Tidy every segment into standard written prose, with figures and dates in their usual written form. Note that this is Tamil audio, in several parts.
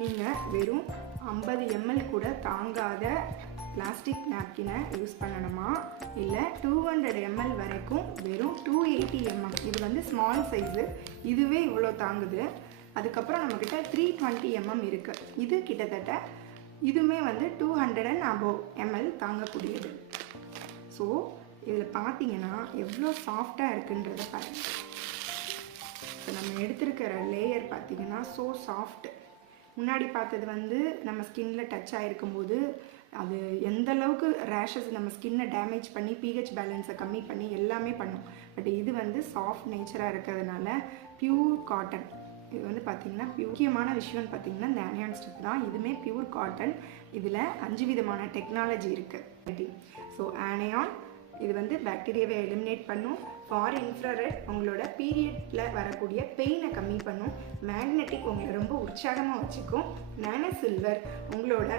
நீங்கள் வெறும் 50 ml கூட தாங்காத பிளாஸ்டிக் நாப்கினை யூஸ் பண்ணணுமா, இல்லை 200 ml வரைக்கும் வெறும் 280 mm, இது வந்து ஸ்மால் சைஸு, இதுவே இவ்வளோ தாங்குது. அதுக்கப்புறம் நம்மக்கிட்ட 320 mm இருக்குது, இது கிட்டத்தட்ட இதுவுமே வந்து 200 and above ml தாங்கக்கூடியது. ஸோ இதில் பார்த்தீங்கன்னா எவ்வளோ சாஃப்டாக இருக்குன்றதை பாருங்கள். இப்போ நம்ம எடுத்துருக்கிற லேயர் பார்த்தீங்கன்னா ஸோ சாஃப்ட். முன்னாடி பார்த்தது வந்து நம்ம ஸ்கின்ல டச் ஆகிருக்கும்போது அது எந்த அளவுக்கு ரேஷஸ் நம்ம ஸ்கின்னை டேமேஜ் பண்ணி பிஹெச் பேலன்ஸை கம்மி பண்ணி எல்லாமே பண்ணும். பட் இது வந்து சாஃப்ட் நேச்சராக இருக்கிறதுனால பியூர் காட்டன். இது வந்து பார்த்திங்கன்னா முக்கியமான விஷயம்னு பார்த்திங்கன்னா இந்த ஆனியான் ஸ்ட்ரிப் தான். இதுவுமே பியூர் காட்டன். இதில் 5 விதமான டெக்னாலஜி இருக்குது. ஸோ ஆனியான் இது வந்து பாக்டீரியாவை எலிமினேட் பண்ணும். ஃபார் இன்ஃப்ராரெட் உங்களோட பீரியடில் வரக்கூடிய பெயினை கம்மி பண்ணும். மேக்னெட்டிக் உங்களை ரொம்ப உற்சாகமாக வச்சுக்கும். நானோ சில்வர் உங்களோட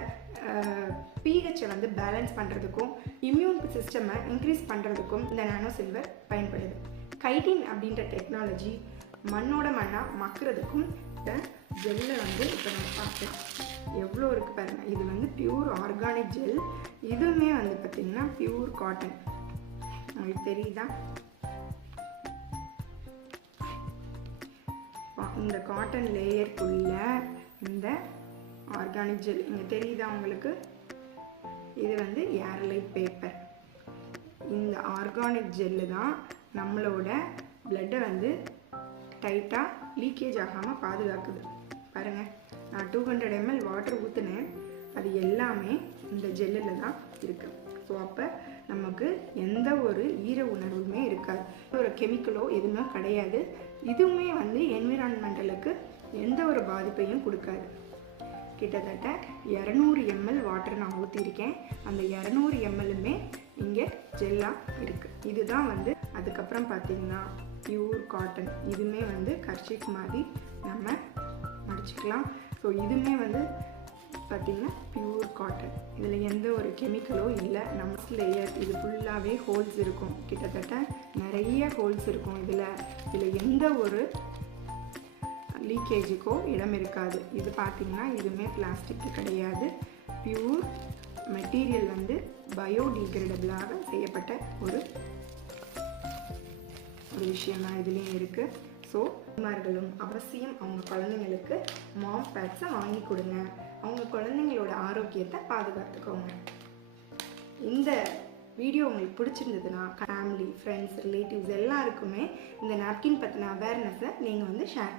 பிஹெச்சை வந்து பேலன்ஸ் பண்ணுறதுக்கும் இம்யூன் சிஸ்டமை இன்க்ரீஸ் பண்ணுறதுக்கும் இந்த நானோ சில்வர் பயன்படுது. கைட்டின் அப்படின்ற டெக்னாலஜி மண்ணோட மண்ணாக மக்கிறதுக்கும் இந்த ஜெல்லை வந்து இப்போ நம்ம பார்க்கலாம் எவ்வளோ இருக்குது பாருங்கள். இது வந்து பியூர் ஆர்கானிக் ஜெல். இதுவுமே வந்து பார்த்திங்கன்னா பியூர் காட்டன். உங்களுக்கு தெரியுதா? இந்த காட்டன் லேயருக்குள்ள இந்த ஆர்கானிக் ஜெல் இங்கே தெரியுதா உங்களுக்கு? இது வந்து ஏர்லைட் பேப்பர். இந்த ஆர்கானிக் ஜெல்லு தான் நம்மளோட பிளட்டை வந்து டைட்டாக லீக்கேஜ் ஆகாமல் பாதுகாக்குது. பாருங்கள், நான் 200 ml வாட்டர் ஊற்றுனேன், அது எல்லாமே இந்த ஜெல்லில் தான் இருக்குது. ஸோ அப்போ நமக்கு எந்த ஒரு ஈர உணர்வுமே இருக்காது, ஒரு கெமிக்கலோ எதுவுமே கிடையாது. இதுவுமே வந்து என்விரான்மெண்டலுக்கு எந்த ஒரு பாதிப்பையும் கொடுக்காது. கிட்டத்தட்ட 200 ml வாட்டர் நான் ஊற்றிருக்கேன். அந்த 200 mlமே இங்கே ஜெல்லாக இருக்குது. இதுதான் வந்து அதுக்கப்புறம் பார்த்திங்கன்னா பியூர் காட்டன். இதுவுமே வந்து கர்ச்சீஃப் மாதிரி நம்ம மடிச்சுக்கலாம். ஸோ இதுவுமே வந்து பார்த்திங்கன்னா பியூர் காட்டன். இதில் எந்த ஒரு கெமிக்கலோ இல்லை. நம்ம லேயர் இது ஃபுல்லாகவே ஹோல்ஸ் இருக்கும். கிட்டத்தட்ட நிறைய ஹோல்ஸ் இருக்கும். இதில் எந்த ஒரு லீக்கேஜுக்கோ இடம் இருக்காது. இது பார்த்திங்கன்னா இதுவுமே பிளாஸ்டிக் கிடையாது. பியூர் மெட்டீரியல் வந்து பயோடிகிரேடபிளாக செய்யப்பட்ட ஒரு விஷயம்தான் இதுலேயும் இருக்குது. ஸோ அம்மார்களும் அவசியம் அவங்க குழந்தைங்களுக்கு மாம் பேட்ஸை வாங்கி கொடுங்க. அவங்க குழந்தைங்களோட ஆரோக்கியத்தை பாதுகாத்துக்கோங்க. இந்த வீடியோ உங்களுக்கு பிடிச்சிருந்ததுன்னா ஃபேமிலி, ஃப்ரெண்ட்ஸ், ரிலேட்டிவ்ஸ் எல்லாருக்குமே இந்த நாப்கின் பற்றின அவேர்னஸை நீங்கள் வந்து ஷேர்